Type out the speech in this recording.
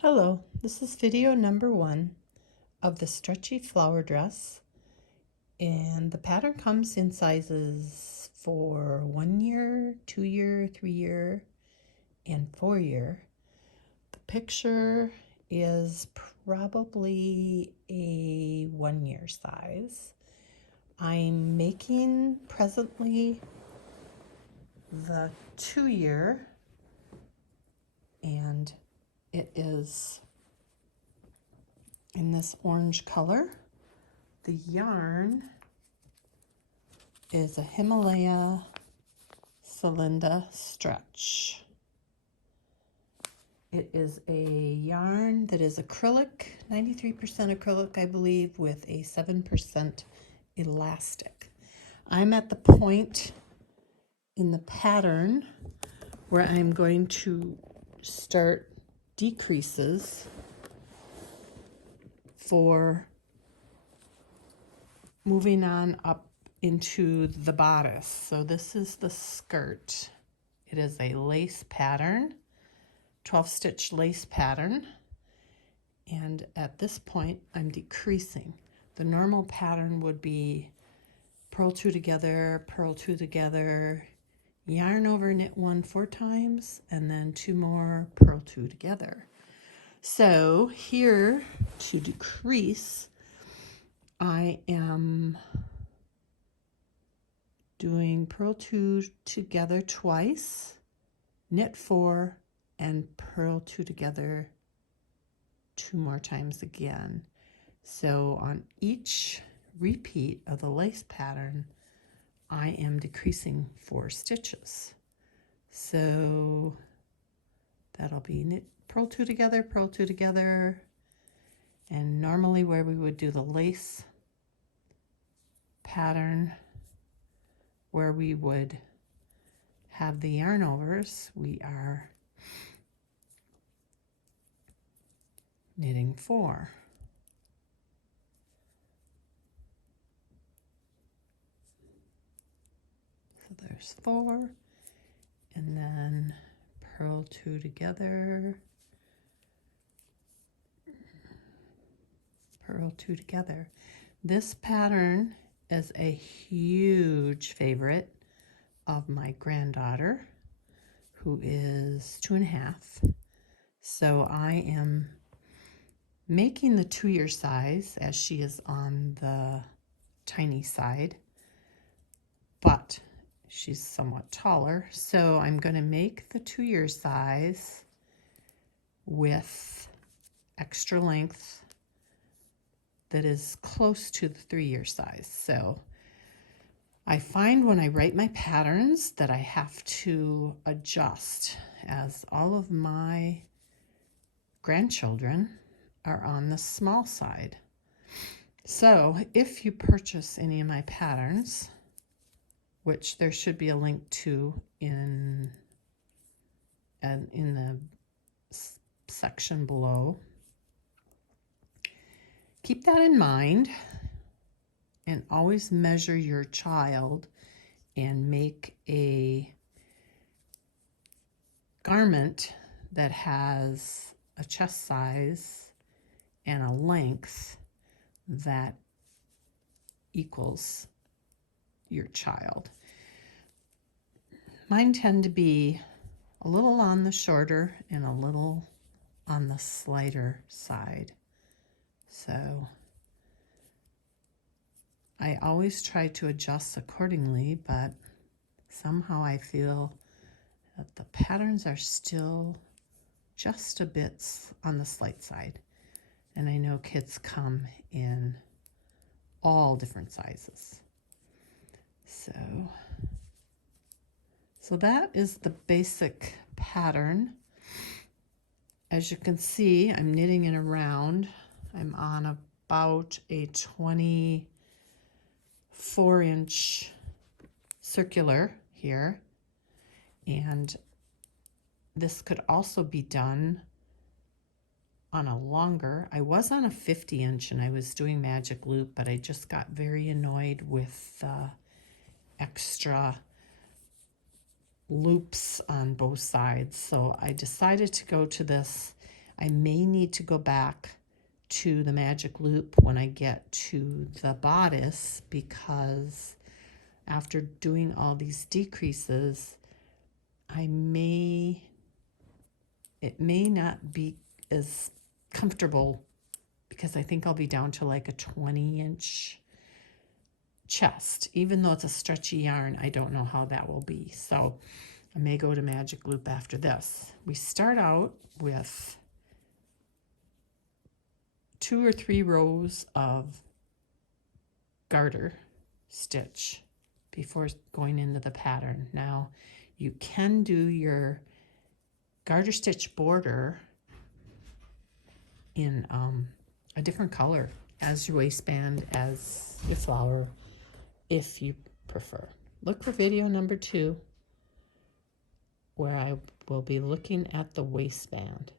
Hello, this is video number 1 of the Stretchy Flower Dress, and the pattern comes in sizes for 1 year, 2 year, 3 year, and 4 year. The picture is probably a 1 year size. I'm making presently the 2 year, and it is in this orange color. The yarn is a Himalaya Celinda Stretch. It is a yarn that is acrylic, 93% acrylic, I believe, with a 7% elastic. I'm at the point in the pattern where I'm going to start decreases for moving on up into the bodice. So this is the skirt. It is a lace pattern, 12 stitch lace pattern. And at this point, I'm decreasing. The normal pattern would be purl 2 together, purl 2 together, yarn over, knit 1 4 times, and then 2 more, purl 2 together. So here to decrease, I am doing purl 2 together twice, knit 4, and purl 2 together 2 more times again. So on each repeat of the lace pattern, I am decreasing 4 stitches. So that'll be knit, purl 2 together, and normally where we would do the lace pattern, where we would have the yarn overs, we are knitting 4. So there's 4, and then purl 2 together, purl 2 together. This pattern is a huge favorite of my granddaughter, who is 2.5. So I am making the 2 year size as she is on the tiny side, but she's somewhat taller. So I'm going to make the 2 year size with extra length that is close to the 3 year size. So I find when I write my patterns that I have to adjust, as all of my grandchildren are on the small side. So if you purchase any of my patterns, which there should be a link to in the section below, keep that in mind and always measure your child and make a garment that has a chest size and a length that equals your child. Mine tend to be a little on the shorter and a little on the slighter side. So I always try to adjust accordingly, but somehow I feel that the patterns are still just a bit on the slight side. And I know kids come in all different sizes. So that is the basic pattern. As you can see, I'm knitting it around. I'm on about a 24-inch circular here, and this could also be done on a longer. I was on a 50-inch and I was doing magic loop, but I just got very annoyed with the extra loops on both sides, so I decided to go to this. I may need to go back to the magic loop when I get to the bodice, because after doing all these decreases, it may not be as comfortable, because I think I'll be down to like a 20-inch chest. Even though it's a stretchy yarn, I don't know how that will be. So I may go to magic loop after this. We start out with 2 or 3 rows of garter stitch before going into the pattern. Now you can do your garter stitch border in a different color as your waistband, as your flower, if you prefer. Look for video number 2, where I will be looking at the waistband.